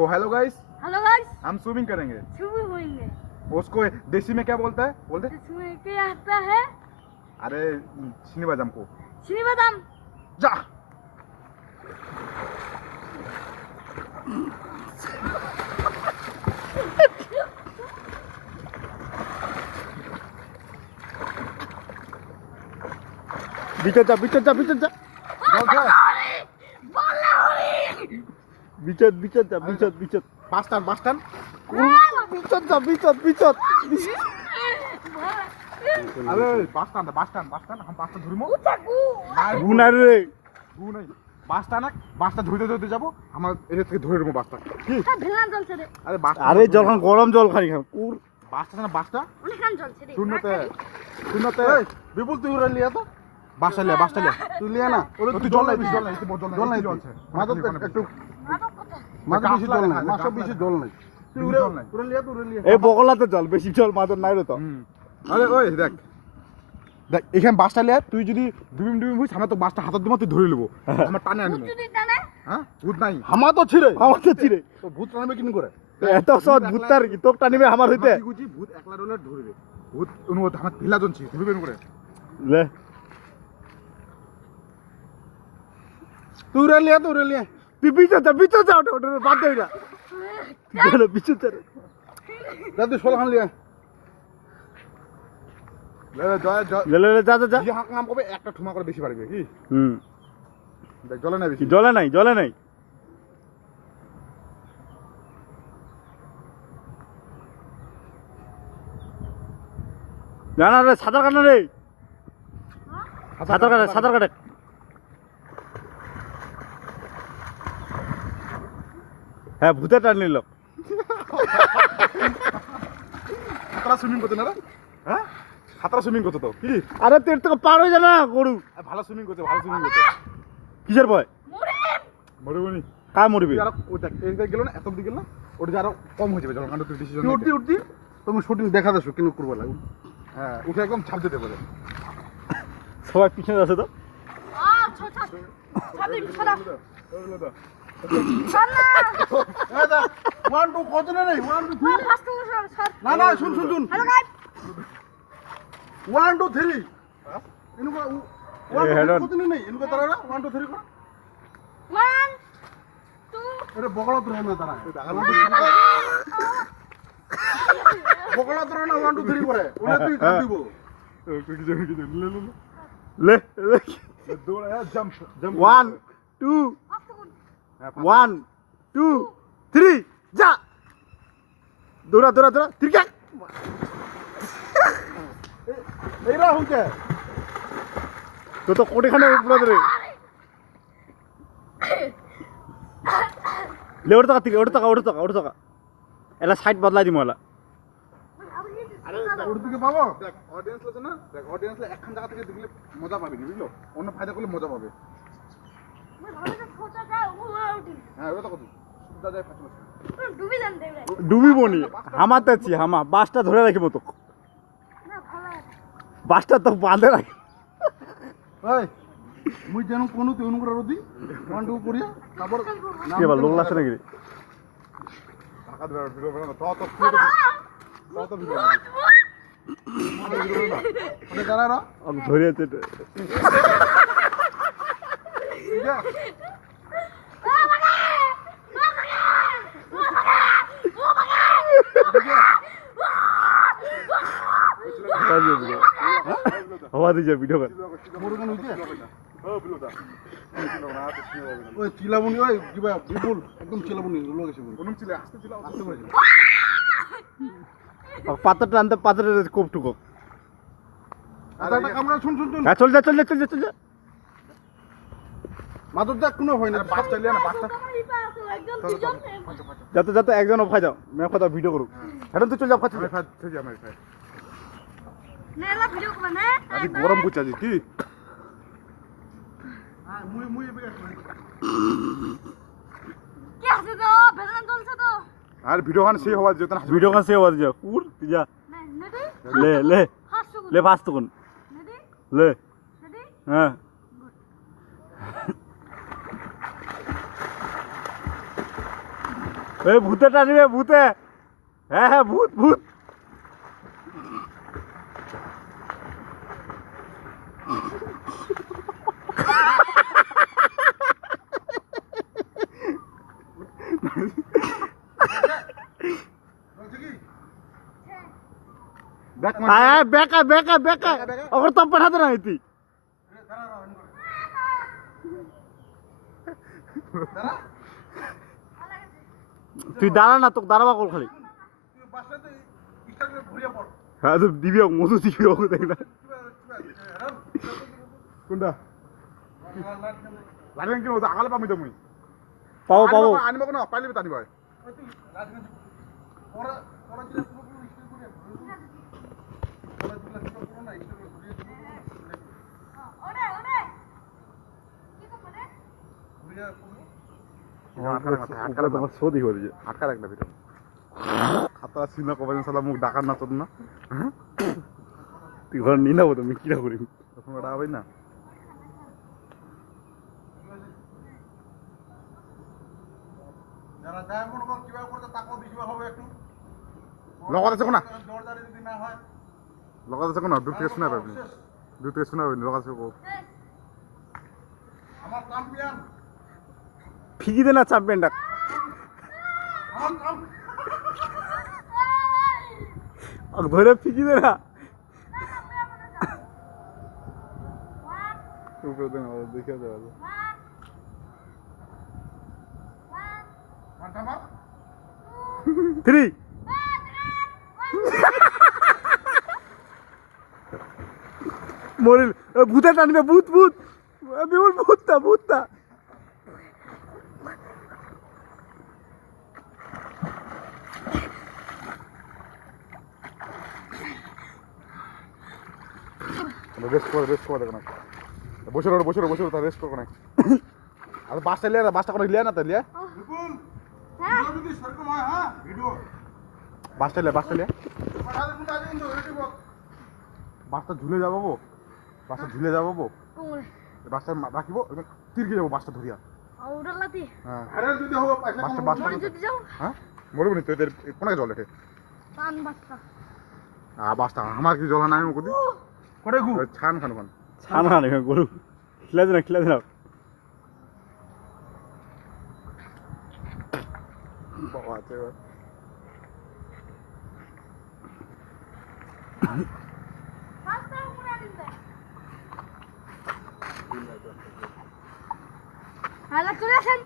को hello guys hello guys हम swimming करेंगे। स्विमिंग होएंगे। उसको देसी में क्या बोलता है बोलते? इसमें क्या आता है? अरे चीनी बादाम को चीनी बादाम। जा ভিতর যা ভিতর যা ভিতর যা ভিতর ভিতর যা ভিতর ভিতর বাস্টান বাস্টান ভিতর যা ভিতর ভিতর अरे बास्टान बास्टान बास्टान हम बास्टान ধরিমু গুনা রে গু নাই বাস্টান বাস্টা ধরতে ধরতে যাব আমরা এর থেকে ধরে নেব বাস্টা কি তা ভেলান চলছে রে। আরে বাস্টা আরে যখন গরম জল খাই খাম কুর বাস্টা না বাস্টা অনেক কান চলছে রে। শুনতে বিপুল তুই উড়ে লিয়া তো বাস্টা লিয়া তুই লিয়া না ওরে তুই জল নাই জল নাই জল নাই চলছে মাদক একটু মাদক কোথায়? মাদক বেশি জল নাই মাসব বেশি জল নাই তুই উড়ে উড়ে লিয়া এই বগলাতে জল বেশি জল মাদর নাই রে তো আরে ওই দেখ দেখ এখানে বাসটা লিয়া তুই যদি ডুবিম হইস আমরা তো বাসটা হাতত দিমা তুই ধরে লব আমরা টানে আনবো যদি টানে হ্যাঁ ভূত নাই হামা তো ছিড়ে হামা তো ছিড়ে তো ভূত টানবে কিন করে এত সহজ ভূতটার কি তোক টানিবে আমার হইতে গুজি ভূত একলা রোলে ধরবে ভূত অনুমত আমার ঢিলা জনছি ধরবে করে লে তুই উড়ে লিয়া তুই ভিতর যা ওটা বাদ দে না চলো ভিতর যা রে। যা তুই সোল খান লিয়া লে জয় জয় লে লে লে, যা যা যা যে হাক নাম কবে একটা ঠুমা করে বেশি পারবে কি হুম দেখ জলে না বেশি কি জলে নাই না না রে সাঁতার কাটা রে সাঁতার কাটে হ্যাঁ ভূতে টান নিল হাতরা সুইমিং করতে না রে হ্যাঁ হাতরা সুইমিং করতে তো কি আরে তোর তো পার হয়ে যা না গরু ভালো সুইমিং করতে ভালো সুইমিং করতে কিসের ভয় মরুবনি কার মরবি আর ও দেখ এই দিকে গেল না এত দিকে গেল না ওটা আরো কম হয়ে যাবে যখন কাণ্ড তুই ডিসিশন উঠতি তুমি শুটিং দেখা দেছো কিন্তু করবো লাগবে হ্যাঁ উঠে একদম ছাপ দিতে বলে সবাই পিছনে আছে তো ছোট ছাদি সরা ওয়ান টু কত নেই ওয়ান টু থ্রি ফাস্ট সর না না শুন শুন শুন hello guys one two three এনুকো ওয়ান এই হেডন। টু কত নেই এনুকো তারা ওয়ান টু থ্রি কর 1 2 এটা বগলা তো না তারা বগলা তো না ওয়ান টু থ্রি করে ওটা তুই কাট দিব লে দৌড়া জাম্প জাম্প 1 2 1 2 3 যা দৌড়া ত্রিকা এইরা হইছে তো কোটিখানে উপরে রে লে ওটা টাকা এলা সাইড বদলাই দিমু এলা ওর দিকে পাবো দেখ অডিয়েন্স আছে না দেখ অডিয়েন্স একখান জায়গা থেকে দেখলে মজা পাবে নি বুঝলো অন্য ফায়দা করলে মজা পাবে হ্যাঁ ওটা কত সুবিধা যায় ফাঁসি ডুবি যান দেবে ডুবিবনি হামাতেছি হামা বাসটা ধরে রাখিব তো না ভালো আছে বাসটা তো বাঁধে রাখি এই মুই যেন কোনো তুই অনুগ্রহ রদি ওয়ান টু করিয়া তারপর কি বল লোক লাগছে নাকি টাকা দেবে ভিডিও বানানো তো তো ভিডিও ওটা যারা রা আমি ধরিয়েছে হওয়া দিয়ে ভিডিও কর মুরগান হইছে ও বিলোদা ওই চিলাবনি ওই কিবা বিপুল একদম চিলাবনি লোক এসে বল কোন ছিল আসতে ছিল আসতে পারে পাত্রটা আনতে পাত্রের কোপ টুকো আদা কামড়া শুন শুন শুন হ্যাঁ চল যা মাদুর দেখ কোনো হয় না বাস চালিয়ে না বাসটা একজন দুজন যাতে একজন অফাই যাও মেয়ে কথা ভিডিও করুক এখন তুই চল যা ফাঁচি আমি ফাইট থেকে আমি ফাইট নেলা ভিডিও করবে না আজ গরম বুঝা জি কি হ্যাঁ মুই মুই এবে কি আছে তো ভেলান চলছে তো আর ভিডিও খান সেই হওয়া যেত না ভিডিও কান সে আওয়াজ যা কুর যা না নেডি লে হাসু লে ফাস্ট কোন নেডি লে নেডি হ্যাঁ এই ভূতে টানবে ভূতে। হ্যাঁ হ্যাঁ ভূত ভূত। দেখ হ্যাঁ বেকা বেকা বেকা ওর তো পাঠাতে না তুই। তুই দাঁড়া না তোকে দাঁড়াবা কল খালি। তুই বাসটাতে ইস্টারগুলো ঘুরিয়ে পড়। হ্যাঁ তো দিবি হোক মধু দিবি হোক দেখ না। কোনটা লাগেন কি মতো আগালে পামি তো মুই পাবো পাবো। আনিব কোন পাইলে তো আনিব ওরে ওরে কি করবে তোমার সৌদি হয়ে যায়। আটকা রাখ না ভিতর খাতা সিনা কবে সালা মুখ ডাকার না তোর না তুই ঘর নিয়ে নেবো তুমি কিরা করি। তখন ওটা হবে না যারা যায় মনে কর কিভাবে করতে তাকেও দিশবা হবে একটু লগত আছে কোনা জোরদারি যদি না হয় লগত আছে কোনা দূর থেকে শোনা পাবি দূর থেকে শোনা পাবি লগত আছে কো আমার চ্যাম্পিয়ন ফিজি দে না চ্যাম্পিয়নটা। আমার ধরে ফিজি দে না। উপরে দেন দেখে দেওয়া মাঠামা 3 মরিল ভূতে টানবে ভূত ভূত বিমল ভূতটা ভূতটা। রেস্ট করে দেখো না বসে রো তার রেস্ট করো না আর বাসটা লিয়া না বাসটা করে লিয়া না তা লিয়া বিপুল হ্যাঁ যদি সরকম হয় হ্যাঁ ভিডিও বাসটা লিয়া বাসটা ঝুলে যাবো গো বাসটা ঝুলে যাবো গো কোমরে বাসটা রাখিব তিরকে যাবো বাসটা ধরিয়া আউডার লাতি হ্যাঁ আরে যদি হবে বাসটা মরে যদি যাও হ্যাঁ মরবো নি তো এদের কোনাকে জল রেখে পান বাচ্চা বাসটা আমার কি জল নাই কদি করে গু ছান খান খান ছানা না গরু খিলা দে না খিলা দে না। বাবা আছে পাঁচটা উপরে আনিতে হ্যালো চলে আসেন